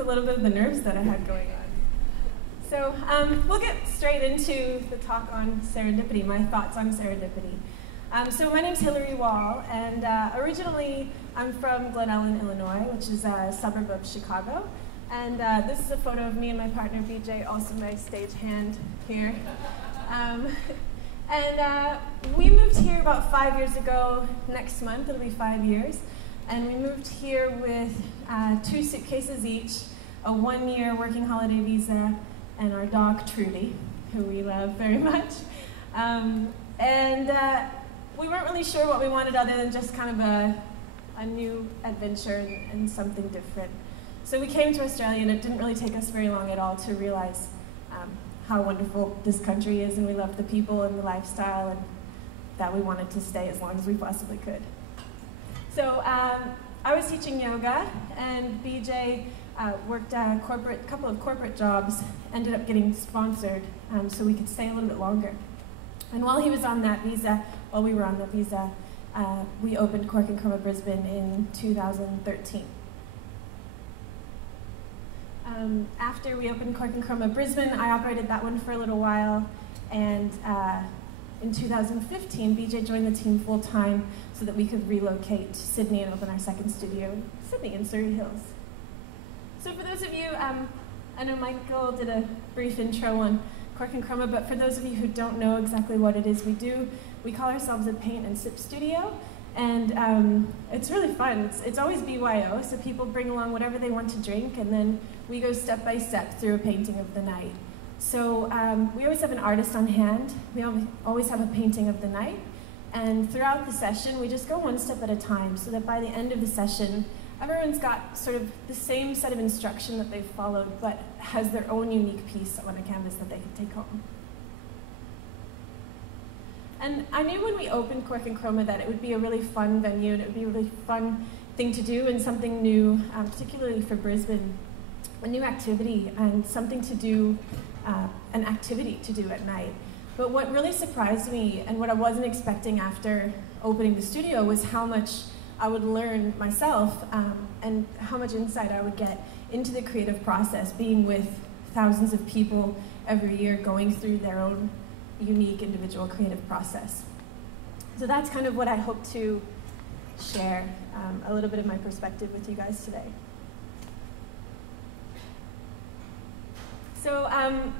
a little bit of the nerves that I had going on. So we'll get straight into the talk on serendipity, my thoughts on serendipity. So my name's Hillary Wall, and originally I'm from Glen Ellen, Illinois, which is a suburb of Chicago. And this is a photo of me and my partner, BJ, also my stage hand here. We moved here about 5 years ago. Next month, it'll be 5 years. And we moved here with 2 suitcases each, a 1-year working holiday visa, and our dog, Trudy, who we love very much. We weren't really sure what we wanted other than just kind of a new adventure and something different. So we came to Australia, and it didn't really take us very long at all to realize how wonderful this country is, and we loved the people and the lifestyle, and that we wanted to stay as long as we possibly could. So I was teaching yoga, and BJ worked a couple of corporate jobs, ended up getting sponsored so we could stay a little bit longer. And while he was on that visa, while we were on that visa, we opened Cork and Chroma Brisbane in 2013. After we opened Cork and Chroma Brisbane, I operated that one for a little while, and in 2015, BJ joined the team full-time so that we could relocate to Sydney and open our second studio in Sydney in Surrey Hills. So for those of you, I know Michael did a brief intro on Cork and Chroma, but for those of you who don't know exactly what it is we do, we call ourselves a paint and sip studio, and it's really fun. It's always BYO, so people bring along whatever they want to drink, and then we go step by step through a painting of the night. So we always have an artist on hand. We always have a painting of the night, and throughout the session, we just go one step at a time, so that by the end of the session, everyone's got sort of the same set of instruction that they've followed, but has their own unique piece on a canvas that they can take home. And I knew when we opened Cork and Chroma that it would be a really fun venue, and it would be a really fun thing to do, and something new, particularly for Brisbane, a new activity, and something to do, an activity to do at night. But what really surprised me, and what I wasn't expecting after opening the studio, was how much I would learn myself, and how much insight I would get into the creative process, being with thousands of people every year going through their own unique individual creative process. So that's kind of what I hope to share, a little bit of my perspective with you guys today. So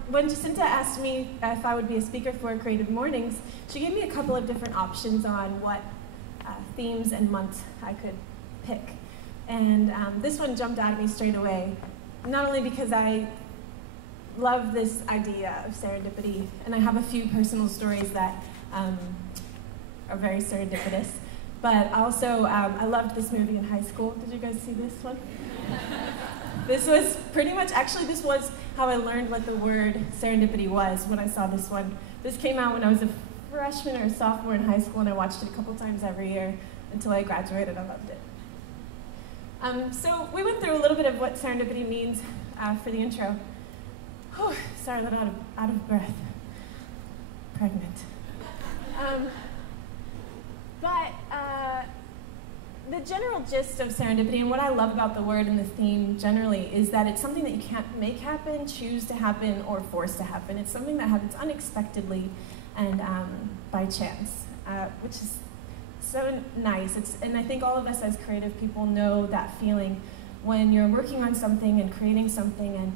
when Jacinta asked me if I would be a speaker for Creative Mornings, she gave me a couple of different options on what themes and months I could pick. And this one jumped out at me straight away, not only because I love this idea of serendipity, and I have a few personal stories that are very serendipitous, but also I loved this movie in high school. Did you guys see this one? This was pretty much, actually this was how I learned what the word serendipity was when I saw this one. This came out when I was a freshman or a sophomore in high school, and I watched it a couple times every year until I graduated. I loved it. So we went through a little bit of what serendipity means for the intro. Whew, sorry, a little out of breath. Pregnant. The general gist of serendipity, and what I love about the word and the theme generally, is that it's something that you can't make happen, choose to happen, or force to happen. It's something that happens unexpectedly and by chance, which is so nice. And I think all of us as creative people know that feeling when you're working on something and creating something, and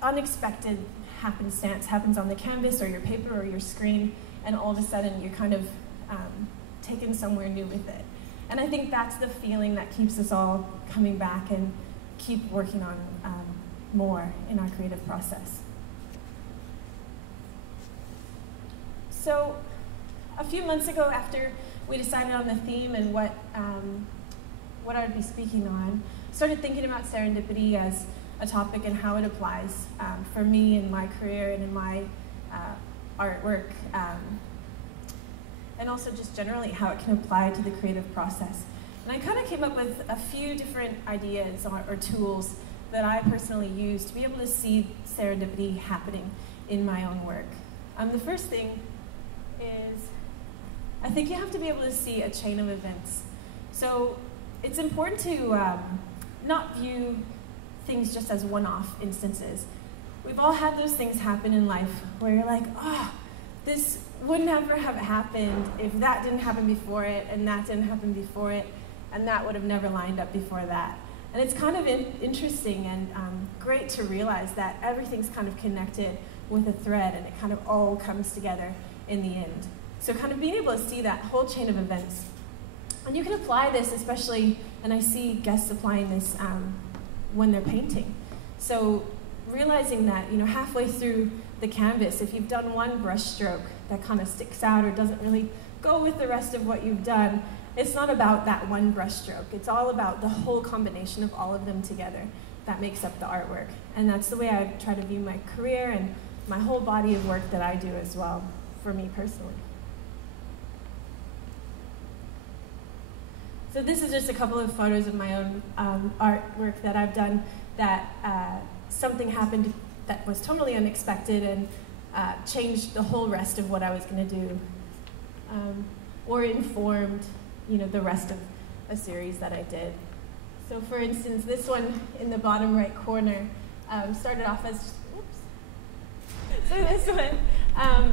unexpected happenstance happens on the canvas or your paper or your screen, and all of a sudden you're kind of taken somewhere new with it. And I think that's the feeling that keeps us all coming back and keep working on more in our creative process. So a few months ago, after we decided on the theme and what I would be speaking on, I started thinking about serendipity as a topic and how it applies for me in my career and in my artwork, and also just generally how it can apply to the creative process. And I kind of came up with a few different ideas or tools that I personally use to be able to see serendipity happening in my own work. The first thing is, I think you have to be able to see a chain of events. So it's important to not view things just as one-off instances. We've all had those things happen in life where you're like, oh, this would never have happened if that didn't happen before it, and that didn't happen before it, and that would have never lined up before that. And it's kind of interesting and great to realize that everything's kind of connected with a thread, and it kind of all comes together in the end. So kind of being able to see that whole chain of events. And you can apply this especially, and I see guests applying this when they're painting. So realizing that, halfway through the canvas, if you've done one brush stroke that kind of sticks out or doesn't really go with the rest of what you've done, it's not about that one brush stroke. It's all about the whole combination of all of them together that makes up the artwork. And that's the way I try to view my career and my whole body of work that I do as well, for me personally. So this is just a couple of photos of my own artwork that I've done that something happened that was totally unexpected and changed the whole rest of what I was going to do, or informed, the rest of a series that I did. So for instance, this one in the bottom right corner started off as, oops. So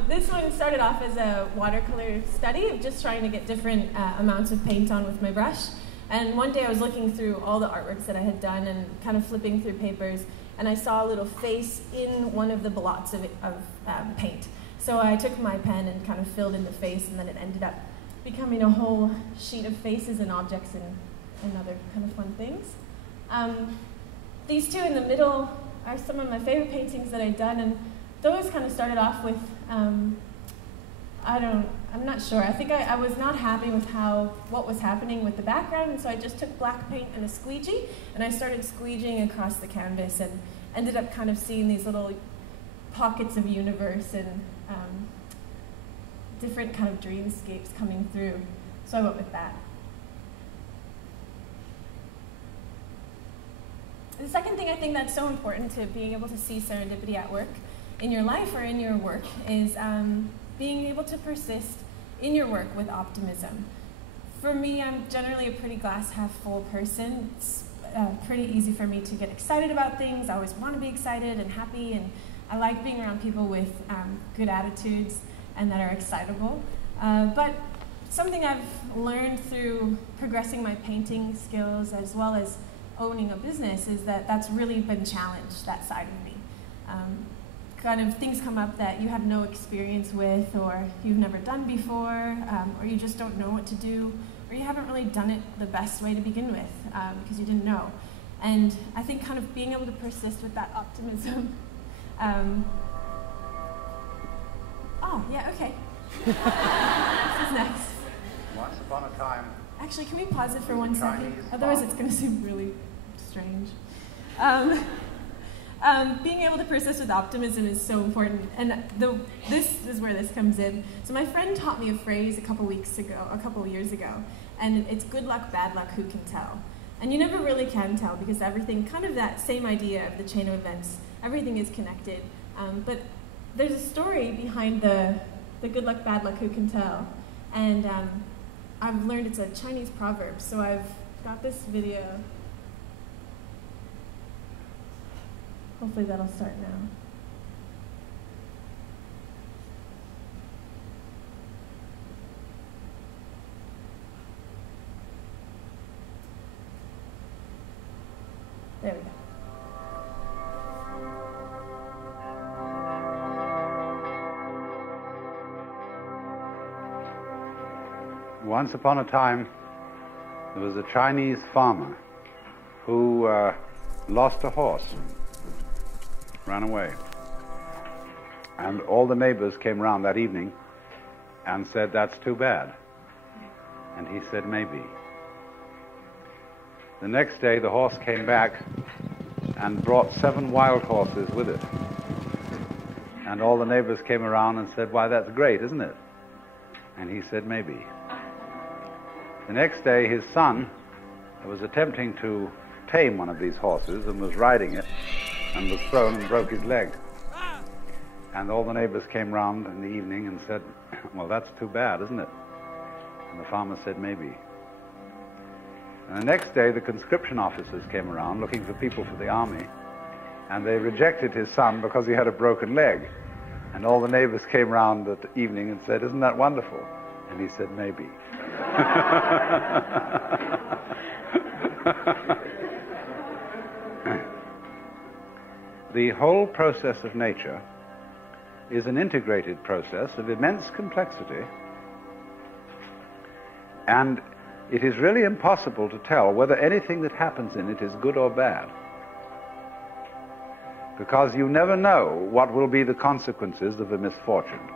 this one started off as a watercolor study of just trying to get different amounts of paint on with my brush. And one day I was looking through all the artworks that I had done and kind of flipping through papers, and I saw a little face in one of the blots of paint. So I took my pen and kind of filled in the face, and then it ended up becoming a whole sheet of faces and objects and other kind of fun things. These two in the middle are some of my favorite paintings that I've done, and those kind of started off with, I'm not sure. I think I was not happy with what was happening with the background, and so I just took black paint and a squeegee, and I started squeegeeing across the canvas and ended up kind of seeing these little pockets of universe and different kind of dreamscapes coming through. So I went with that. The second thing I think that's so important to being able to see serendipity at work in your life or in your work is being able to persist in your work with optimism. For me, I'm generally a pretty glass half full person. It's pretty easy for me to get excited about things. I always want to be excited and happy, and I like being around people with good attitudes and that are excitable. But something I've learned through progressing my painting skills as well as owning a business is that that's really been challenged, that side of me. Kind of things come up that you have no experience with, or you've never done before, or you just don't know what to do, or you haven't really done it the best way to begin with because you didn't know. And I think kind of being able to persist with that optimism. Oh, yeah, okay. This is next. Once upon a time. Actually, can we pause it for 1 second? Otherwise it's going to seem really strange. Being able to persist with optimism is so important, and this is where this comes in. So my friend taught me a phrase a couple years ago, and it's good luck, bad luck, who can tell? And you never really can tell, because everything, kind of that same idea of the chain of events, everything is connected. But there's a story behind the good luck, bad luck, who can tell? And I've learned it's a Chinese proverb, so I've got this video. Hopefully that'll start now. There we go. Once upon a time, there was a Chinese farmer who lost a horse. Ran away. And all the neighbors came round that evening and said, "That's too bad." And he said, "Maybe." The next day the horse came back and brought 7 wild horses with it. And all the neighbors came around and said, "Why, that's great, isn't it?" And he said, "Maybe." The next day his son was attempting to tame one of these horses and was riding it, and was thrown and broke his leg. And all the neighbors came round in the evening and said, "Well, that's too bad, isn't it?" And the farmer said, "Maybe." And the next day the conscription officers came around looking for people for the army, And they rejected his son because he had a broken leg. And all the neighbors came round at the evening and said, "Isn't that wonderful?" And he said, "Maybe." The whole process of nature is an integrated process of immense complexity, and it is really impossible to tell whether anything that happens in it is good or bad, because you never know what will be the consequences of a misfortune,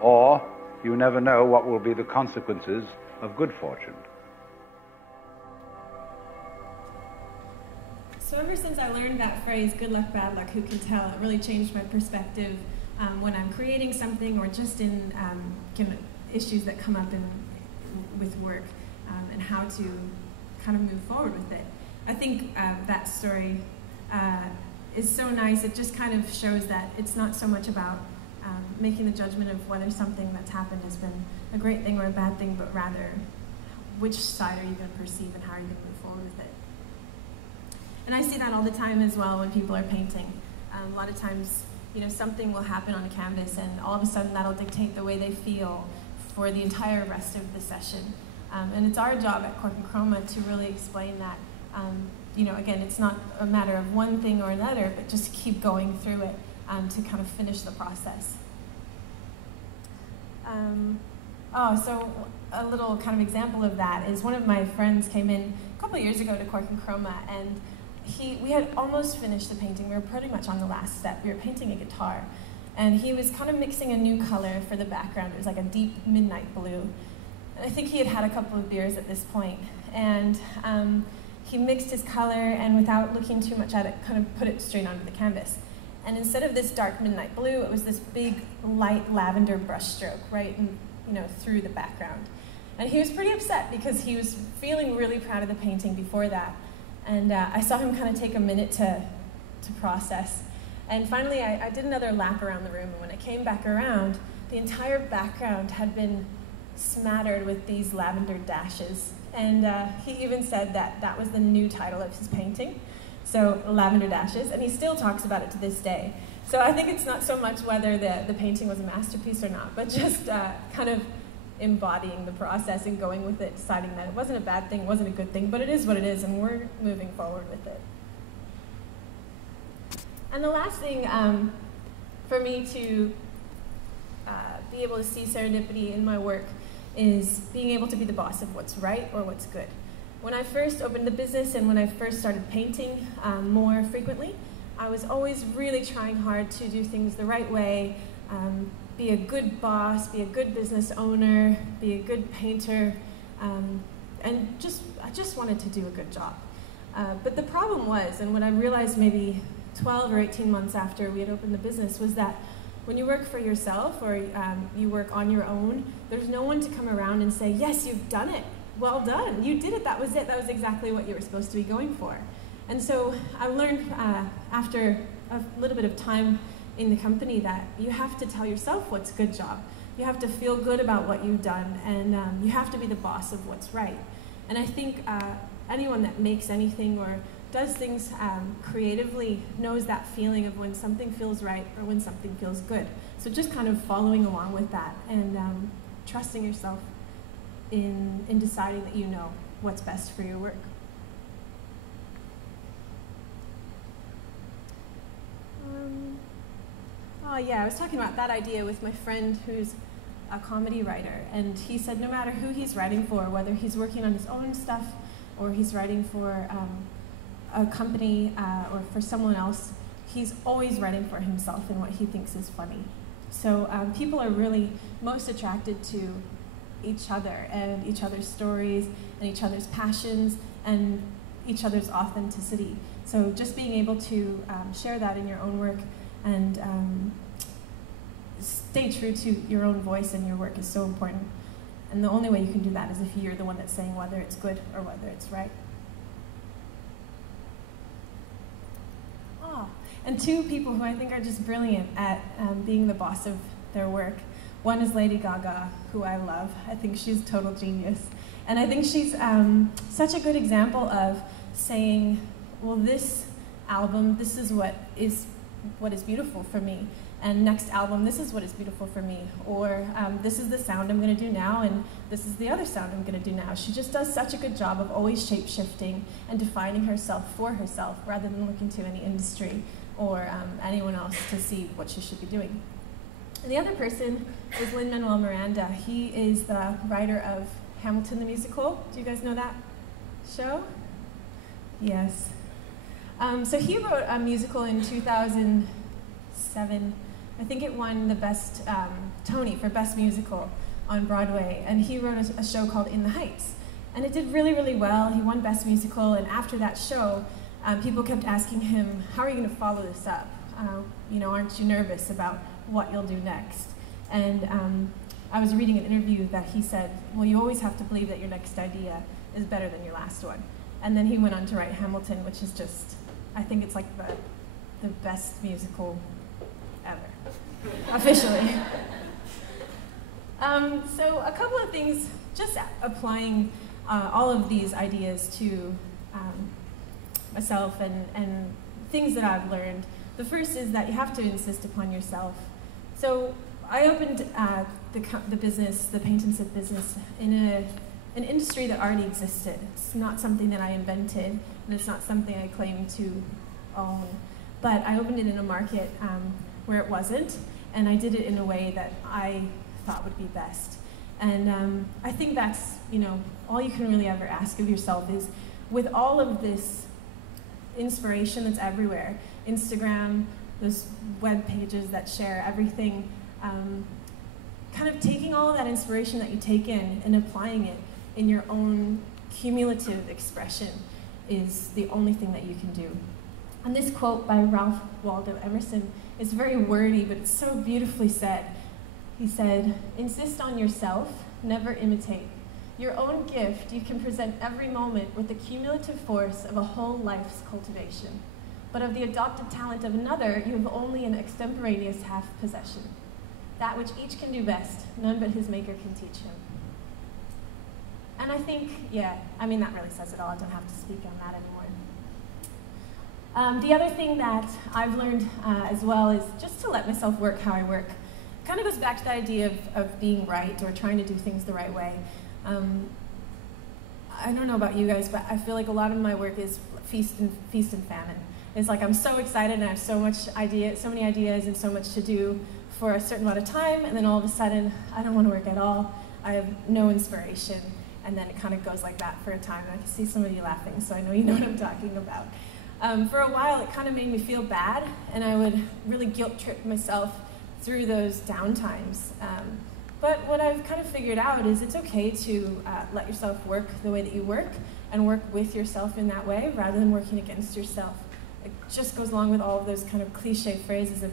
or you never know what will be the consequences of good fortune. So ever since I learned that phrase, good luck, bad luck, who can tell, it really changed my perspective when I'm creating something, or just in issues that come up with work, and how to kind of move forward with it. I think that story is so nice. It just kind of shows that it's not so much about making the judgment of whether something that's happened has been a great thing or a bad thing, but rather which side are you going to perceive and how are you going to move forward with it. And I see that all the time as well when people are painting. A lot of times, something will happen on a canvas, and all of a sudden that'll dictate the way they feel for the entire rest of the session. And it's our job at Cork and Chroma to really explain that. Again, it's not a matter of one thing or another, but just keep going through it to kind of finish the process. So a little kind of example of that is one of my friends came in a couple of years ago to Cork and Chroma, and we had almost finished the painting. We were pretty much on the last step. We were painting a guitar, and he was kind of mixing a new color for the background. It was like a deep midnight blue. And I think he had had a couple of beers at this point, and he mixed his color, and without looking too much at it, kind of put it straight onto the canvas. And instead of this dark midnight blue, it was this big light lavender brushstroke right through the background. And he was pretty upset because he was feeling really proud of the painting before that. And I saw him kind of take a minute to process. And finally, I did another lap around the room, and when I came back around, the entire background had been smattered with these lavender dashes. And he even said that that was the new title of his painting, so Lavender Dashes, and he still talks about it to this day. So I think it's not so much whether the painting was a masterpiece or not, but just kind of embodying the process and going with it, deciding that it wasn't a bad thing, wasn't a good thing, but it is what it is, and we're moving forward with it. And the last thing for me to be able to see serendipity in my work is being able to be the boss of what's right or what's good. When I first opened the business and when I first started painting more frequently, I was always really trying hard to do things the right way, be a good boss, be a good business owner, be a good painter, and I just wanted to do a good job. But the problem was, and what I realized maybe 12 or 18 months after we had opened the business, was that when you work for yourself or you work on your own, there's no one to come around and say, yes, you've done it. Well done. You did it. That was it. That was exactly what you were supposed to be going for. And so I learned after a little bit of time in the company that you have to tell yourself what's a good job. You have to feel good about what you've done, and you have to be the boss of what's right. And I think anyone that makes anything or does things creatively knows that feeling of when something feels right or when something feels good. So just kind of following along with that and trusting yourself in deciding that you know what's best for your work. I was talking about that idea with my friend who's a comedy writer, and he said no matter who he's writing for, whether he's working on his own stuff or he's writing for a company or for someone else, he's always writing for himself and what he thinks is funny. So people are really most attracted to each other and each other's stories and each other's passions and each other's authenticity. So just being able to share that in your own work and stay true to your own voice and your work is so important. And the only way you can do that is if you're the one that's saying whether it's good or whether it's right. And two people who I think are just brilliant at being the boss of their work. One is Lady Gaga, who I love. I think she's a total genius. And I think she's such a good example of saying, well, this album, this is what is beautiful for me. And next album, this is what is beautiful for me. Or this is the sound I'm going to do now, and this is the other sound I'm going to do now. She just does such a good job of always shape-shifting and defining herself for herself, rather than looking to any industry or anyone else to see what she should be doing. And the other person is Lin-Manuel Miranda. He is the writer of Hamilton the Musical. Do you guys know that show? Yes. So he wrote a musical in 2007. I think it won the best Tony for Best Musical on Broadway. And he wrote a show called In the Heights. And it did really, really well. He won Best Musical. And after that show, people kept asking him, how are you going to follow this up? Aren't you nervous about what you'll do next? And I was reading an interview that he said, well, you always have to believe that your next idea is better than your last one. And then he went on to write Hamilton, which is just, I think it's like the best musical ever, officially. So a couple of things, just applying all of these ideas to myself and things that I've learned. The first is that you have to insist upon yourself. So I opened the business, the paint and sip business, in an industry that already existed. It's not something that I invented, and it's not something I claim to own. But I opened it in a market where it wasn't, and I did it in a way that I thought would be best. And I think that's, all you can really ever ask of yourself is, with all of this inspiration that's everywhere, Instagram, those web pages that share everything, kind of taking all of that inspiration that you take in and applying it in your own cumulative expression is the only thing that you can do. And this quote by Ralph Waldo Emerson is very wordy, but it's so beautifully said. He said, "Insist on yourself, never imitate. Your own gift you can present every moment with the cumulative force of a whole life's cultivation. But of the adopted talent of another, you have only an extemporaneous half-possession. That which each can do best, none but his maker can teach him." And I think, that really says it all. I don't have to speak on that anymore. The other thing that I've learned as well is just to let myself work how I work. It kind of goes back to the idea of being right or trying to do things the right way. I don't know about you guys, but I feel like a lot of my work is feast and famine. It's like I'm so excited and I have so many ideas and so much to do for a certain amount of time, and then all of a sudden, I don't want to work at all. I have no inspiration, and then it kind of goes like that for a time, and I can see some of you laughing, so I know you know what I'm talking about. For a while, it kind of made me feel bad, and I would really guilt trip myself through those down times. But what I've kind of figured out is it's okay to let yourself work the way that you work, and work with yourself in that way, rather than working against yourself. It just goes along with all of those kind of cliche phrases of,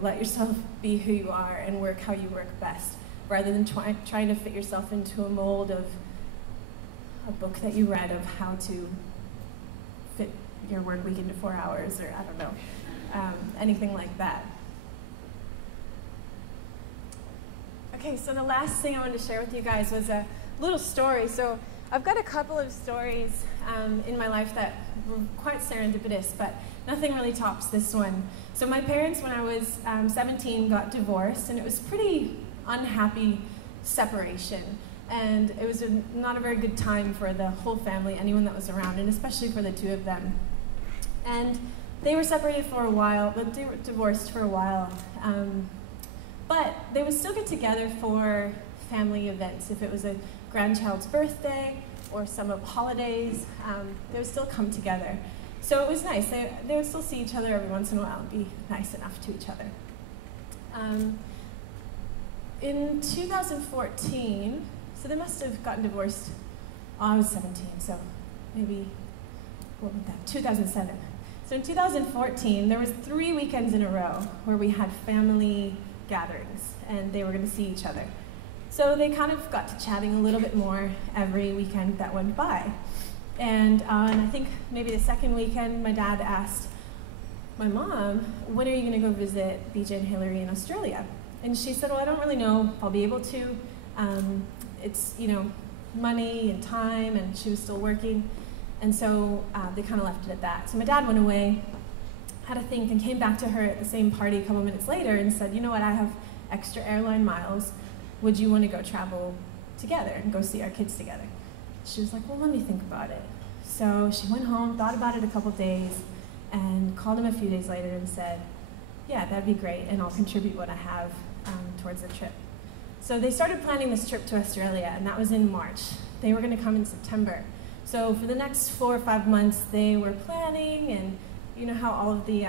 let yourself be who you are and work how you work best, rather than trying to fit yourself into a mold of a book that you read of how to fit your work week into 4 hours, or I don't know, anything like that. Okay, so the last thing I wanted to share with you guys was a little story. So I've got a couple of stories in my life that were quite serendipitous, but nothing really tops this one. So my parents, when I was 17, got divorced, and it was a pretty unhappy separation. And it was not a very good time for the whole family, anyone that was around, and especially for the two of them. And they were separated for a while, but they were divorced for a while. But they would still get together for family events. If it was a grandchild's birthday or some of the holidays, they would still come together. So it was nice. They would still see each other every once in a while and be nice enough to each other. In 2014, so they must have gotten divorced. I was 17, so maybe, what was that? 2007. So in 2014, there was 3 weekends in a row where we had family gatherings, and they were going to see each other. So they kind of got to chatting a little bit more every weekend that went by. And I think maybe the second weekend, my dad asked my mom, "When are you going to go visit BJ and Hillary in Australia?" And she said, "Well, I don't really know if I'll be able to. It's, money and time," and she was still working. And so they kind of left it at that. So my dad went away, had a think and came back to her at the same party a couple minutes later and said, you know what, I have extra airline miles. Would you want to go travel together and go see our kids together? She was like, well, let me think about it. So she went home, thought about it a couple days, and called him a few days later and said, yeah, that'd be great, and I'll contribute what I have towards the trip. So they started planning this trip to Australia, and that was in March. They were going to come in September. So for the next 4 or 5 months, they were planning, and you know how all of the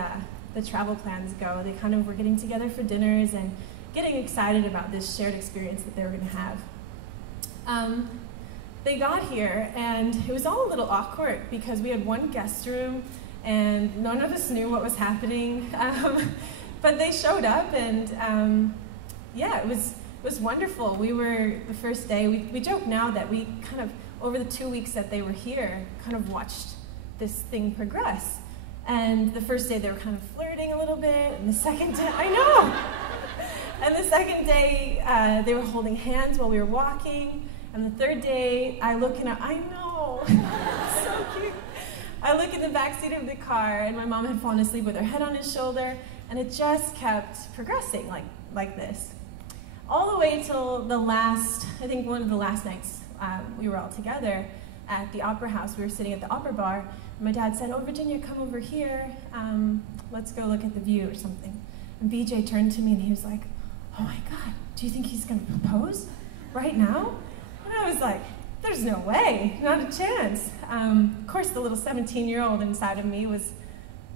travel plans go. They kind of were getting together for dinners and getting excited about this shared experience that they were going to have. They got here, and it was all a little awkward because we had one guest room, and none of us knew what was happening. But they showed up, and yeah, it was wonderful. We were, the first day, we joke now that we kind of, over the 2 weeks that they were here, kind of watched this thing progress. And the first day they were kind of flirting a little bit, and the second day, I know! And the second day they were holding hands while we were walking, and the third day I look in, I know, so cute. I look in the back seat of the car, and my mom had fallen asleep with her head on his shoulder, and it just kept progressing like this. All the way till the last, I think one of the last nights we were all together at the Opera House. We were sitting at the Opera Bar, and my dad said, oh, Virginia, come over here. Let's go look at the view or something. And BJ turned to me, and he was like, oh my God, do you think he's going to propose right now? And I was like, there's no way, not a chance. Of course, the little 17-year-old inside of me was,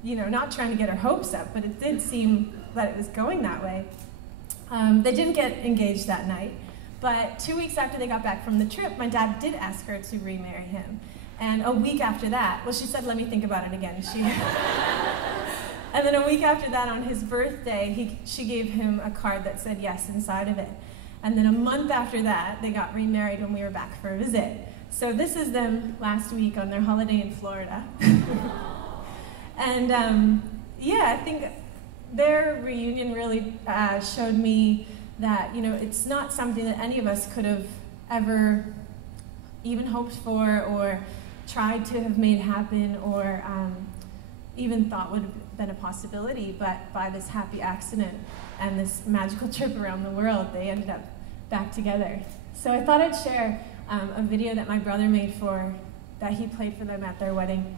you know, not trying to get her hopes up, but it did seem that it was going that way. They didn't get engaged that night, but 2 weeks after they got back from the trip, my dad did ask her to remarry him. And a week after that, well, she said, let me think about it again. And then a week after that, on his birthday, she gave him a card that said yes inside of it. And then a month after that, they got remarried when we were back for a visit. So this is them last week on their holiday in Florida. And yeah, I think their reunion really showed me that, you know, it's not something that any of us could have ever even hoped for or tried to have made happen or even thought would have been a possibility, but by this happy accident and this magical trip around the world, they ended up back together. So I thought I'd share a video that my brother made that he played for them at their wedding.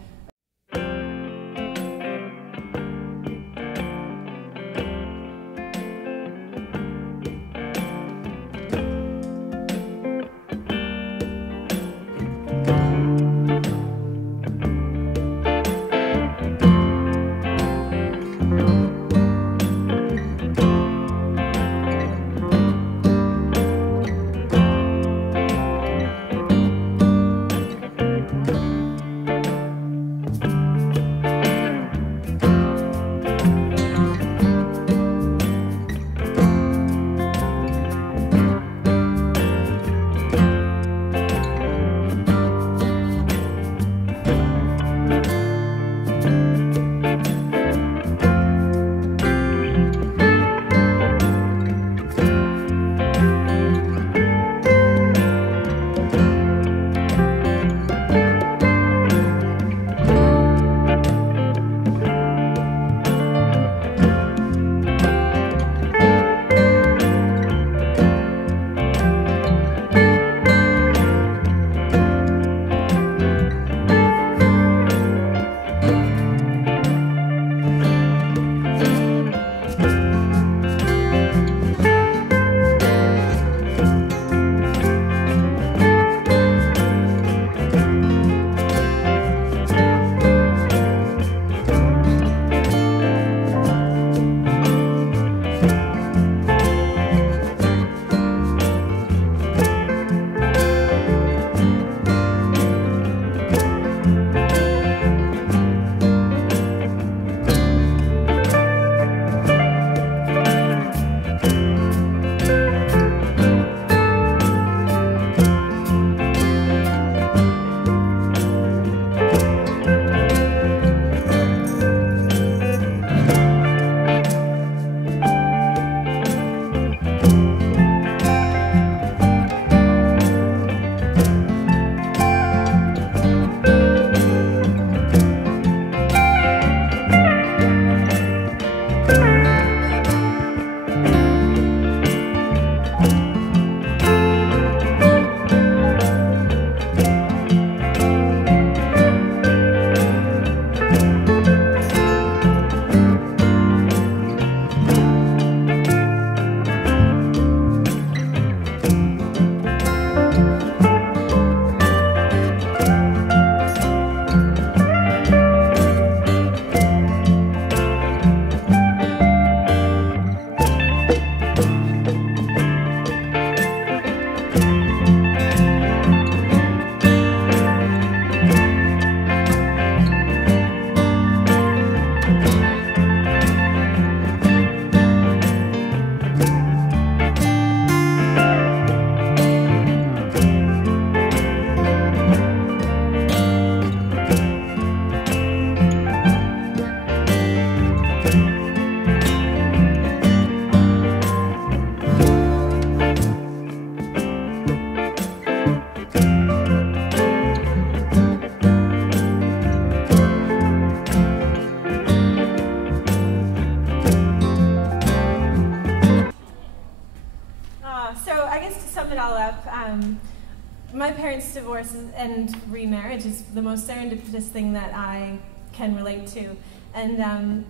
my parents' divorce and remarriage is the most serendipitous thing that I can relate to. And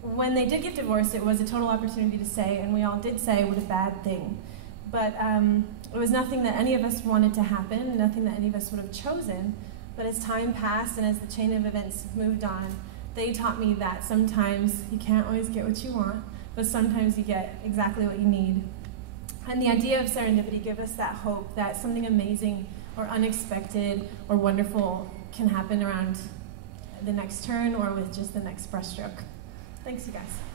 when they did get divorced, it was a total opportunity to say, and we all did say, what a bad thing. But it was nothing that any of us wanted to happen, nothing that any of us would have chosen. But as time passed and as the chain of events moved on, they taught me that sometimes you can't always get what you want, but sometimes you get exactly what you need. And the idea of serendipity gives us that hope that something amazing or unexpected or wonderful can happen around the next turn or with just the next brushstroke. Thanks, you guys.